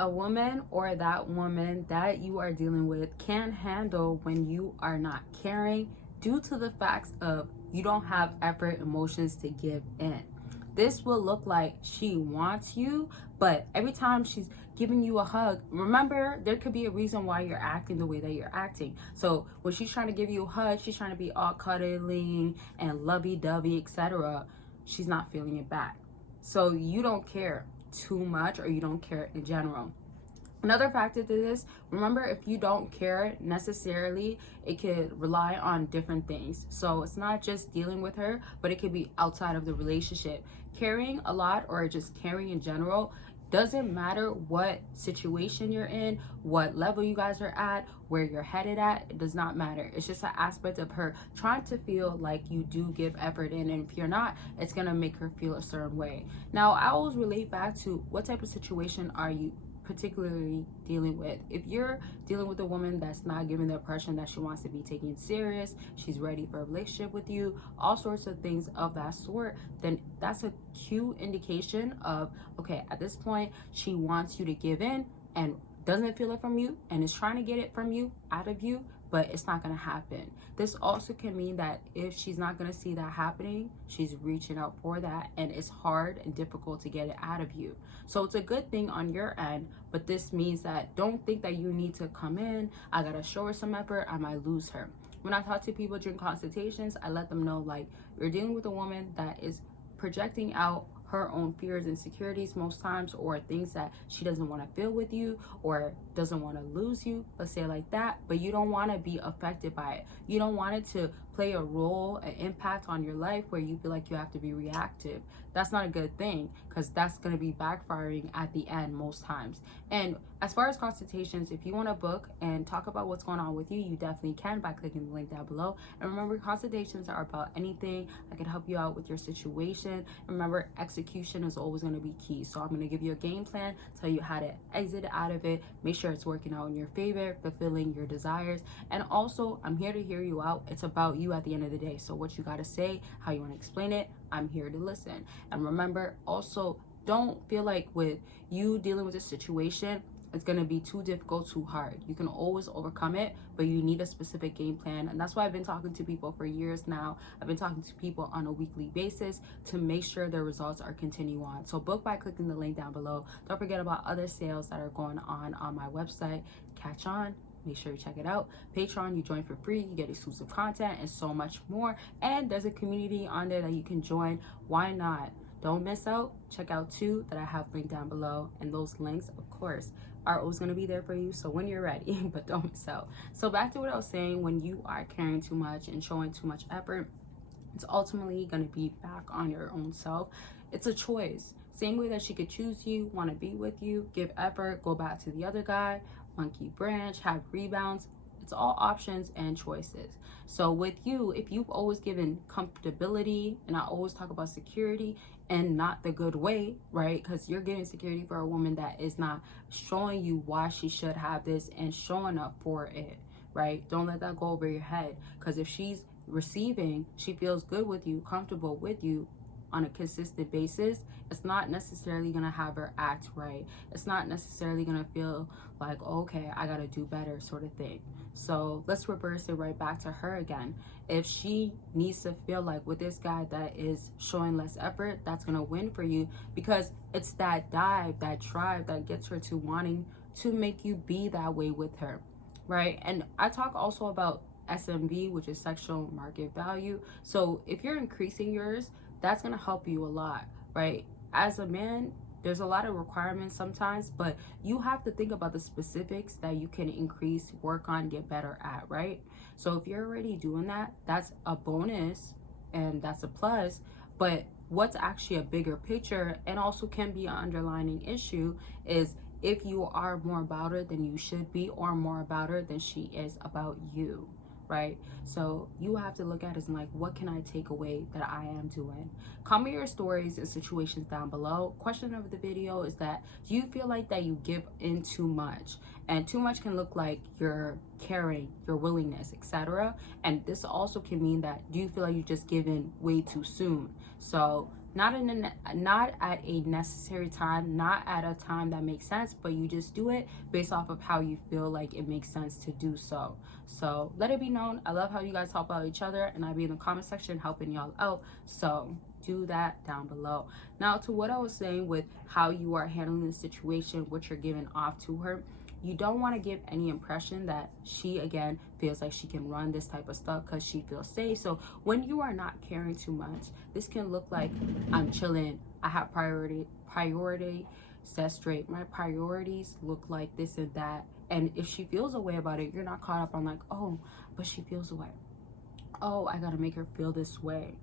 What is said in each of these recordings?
A woman or that woman that you are dealing with can't handle when you are not caring due to the facts of you don't have effort, emotions to give in. This will look like she wants you, but every time she's giving you a hug, remember, there could be a reason why you're acting the way that you're acting. So when she's trying to give you a hug, she's trying to be all cuddling and lovey-dovey, etc. She's not feeling it back. So you don't care too much, or you don't care in general. Another factor to this, remember, if you don't care necessarily, it could rely on different things. So it's not just dealing with her, but it could be outside of the relationship. Caring a lot, or just caring in general, doesn't matter what situation you're in, what level you guys are at, where you're headed at, it does not matter. It's just an aspect of her trying to feel like you do give effort in, and if you're not, it's gonna make her feel a certain way. Now, I always relate back to what type of situation are you particularly dealing with. If you're dealing with a woman that's not giving the impression that she wants to be taken serious, she's ready for a relationship with you, all sorts of things of that sort, then that's a cue indication of, okay, at this point she wants you to give in and doesn't feel it from you and is trying to get it from you, out of you, but it's not going to happen. This also can mean that if she's not going to see that happening, she's reaching out for that, and it's hard and difficult to get it out of you. So it's a good thing on your end, but this means that don't think that you need to come in, I got to show her some effort, I might lose her. When I talk to people during consultations, I let them know, like, you're dealing with a woman that is projecting out her own fears and insecurities most times, or things that she doesn't want to feel with you or doesn't want to lose you, let's say it like that, but you don't want to be affected by it. You don't want it to play a role, an impact on your life where you feel like you have to be reactive. That's not a good thing, because that's going to be backfiring at the end most times. And as far as consultations, if you want to book and talk about what's going on with you, you definitely can by clicking the link down below. And remember, consultations are about anything that can help you out with your situation. And remember, execution is always going to be key. So I'm going to give you a game plan, tell you how to exit out of it, make sure it's working out in your favor, fulfilling your desires. And also, I'm here to hear you out. It's about you at the end of the day. So what you got to say, how you want to explain it, I'm here to listen. And remember, also, don't feel like with you dealing with a situation, it's going to be too difficult, too hard. You can always overcome it, but you need a specific game plan. And that's why I've been talking to people for years now. I've been talking to people on a weekly basis to make sure their results are continue on. So book by clicking the link down below. Don't forget about other sales that are going on my website. Catch on. Make sure you check it out. Patreon, you join for free, you get exclusive content and so much more. And there's a community on there that you can join. Why not? Don't miss out. Check out 2 that I have linked down below. And those links, of course, are always going to be there for you. So when you're ready, but don't miss out. So back to what I was saying, when you are caring too much and showing too much effort, it's ultimately going to be back on your own self. It's a choice. Same way that she could choose you, want to be with you, give effort, go back to the other guy, monkey branch, have rebounds. It's all options and choices. So with you, if you've always given comfortability, and I always talk about security and not the good way, right? Because you're giving security for a woman that is not showing you why she should have this and showing up for it, right? Don't let that go over your head, because if she's receiving, she feels good with you, comfortable with you on a consistent basis, it's not necessarily gonna have her act right. It's not necessarily gonna feel like, oh, okay, I gotta do better sort of thing. So let's reverse it right back to her again. If she needs to feel like with this guy that is showing less effort, that's gonna win for you, because it's that dive, that drive that gets her to wanting to make you be that way with her, right? And I talk also about SMV, which is sexual market value. So if you're increasing yours, that's going to help you a lot, right? As a man, there's a lot of requirements sometimes, but you have to think about the specifics that you can increase, work on, get better at, right? So if you're already doing that, that's a bonus and that's a plus. But what's actually a bigger picture, and also can be an underlining issue, is if you are more about her than you should be, or more about her than she is about you, right? So you have to look at it as like, what can I take away that I am doing? Comment your stories and situations down below. Question of the video is that, do you feel like that you give in too much? And too much can look like your caring, your willingness, etc. And this also can mean that, do you feel like you just give in way too soon? So not at a necessary time, not at a time that makes sense, but you just do it based off of how you feel like it makes sense to do so. So let it be known, I love how you guys help out each other, and I'll be in the comment section helping y'all out. So do that down below. Now, to what I was saying with how you are handling the situation, what you're giving off to her, you don't want to give any impression that she, again, feels like she can run this type of stuff because she feels safe. So when you are not caring too much, this can look like, I'm chilling, I have priority, set straight, my priorities look like this and that. And if she feels a way about it, you're not caught up on like, oh, but she feels a way, oh, I gotta make her feel this way.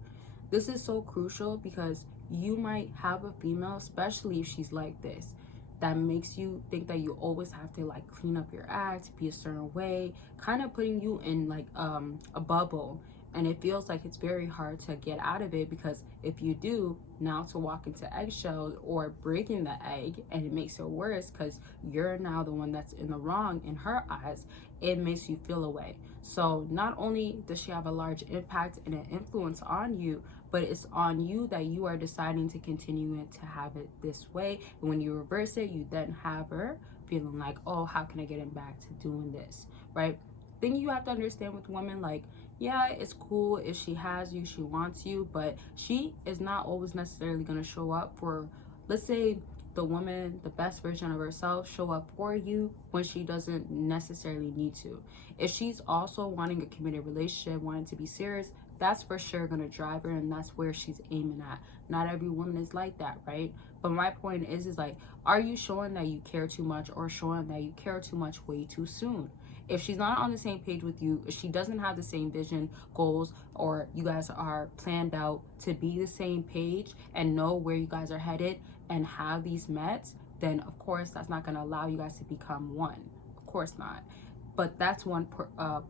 This is so crucial because you might have a female, especially if she's like this, that makes you think that you always have to like clean up your act, be a certain way, kind of putting you in like a bubble. And it feels like it's very hard to get out of it, because if you do, now to walk into eggshells or breaking the egg, and it makes it worse because you're now the one that's in the wrong in her eyes, it makes you feel away. So not only does she have a large impact and an influence on you, but it's on you that you are deciding to continue it, to have it this way. And when you reverse it, you then have her feeling like, oh, how can I get him back to doing this, right? Thing you have to understand with women, like, yeah, it's cool if she has you, she wants you, but she is not always necessarily going to show up for, let's say, the woman, the best version of herself, show up for you when she doesn't necessarily need to. If she's also wanting a committed relationship, wanting to be serious, that's for sure going to drive her, and that's where she's aiming at. Not every woman is like that, right? But my point is like, are you showing that you care too much, or showing that you care too much way too soon? If she's not on the same page with you, if she doesn't have the same vision, goals, or you guys are planned out to be the same page and know where you guys are headed and have these met, then of course that's not going to allow you guys to become one. Of course not. But that's one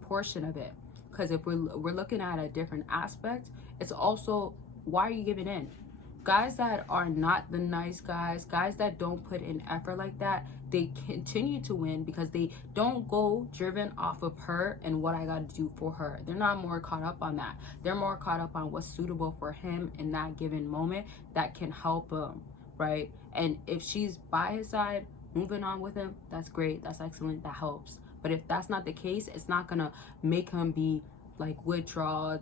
portion of it. Because if we're looking at a different aspect, it's also, why are you giving in? Guys that are not the nice guys that don't put in effort like that, they continue to win because they don't go driven off of her and what I got to do for her. They're not more caught up on that. They're more caught up on what's suitable for him in that given moment that can help him, right? And if she's by his side, moving on with him, that's great, that's excellent, that helps. But if that's not the case, it's not gonna make him be like withdrawn,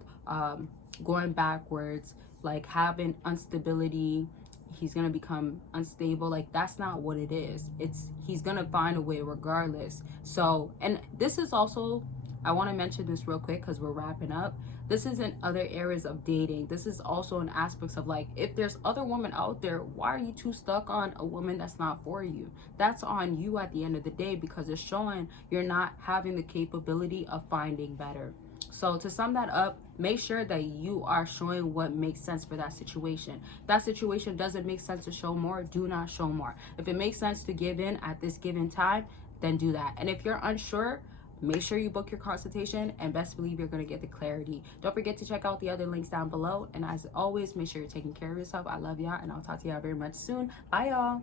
going backwards, like having instability. He's gonna become unstable. Like, that's not what it is. He's gonna find a way regardless. So, and this is also, I want to mention this real quick because we're wrapping up. This is in other areas of dating. This is also in aspects of like, if there's other women out there, why are you too stuck on a woman that's not for you? That's on you at the end of the day, because it's showing you're not having the capability of finding better. So to sum that up, make sure that you are showing what makes sense for that situation. That situation doesn't make sense to show more, do not show more. If it makes sense to give in at this given time, then do that. And if you're unsure, make sure you book your consultation, and best believe you're going to get the clarity. Don't forget to check out the other links down below. And as always, make sure you're taking care of yourself. I love y'all, and I'll talk to y'all very much soon. Bye, y'all.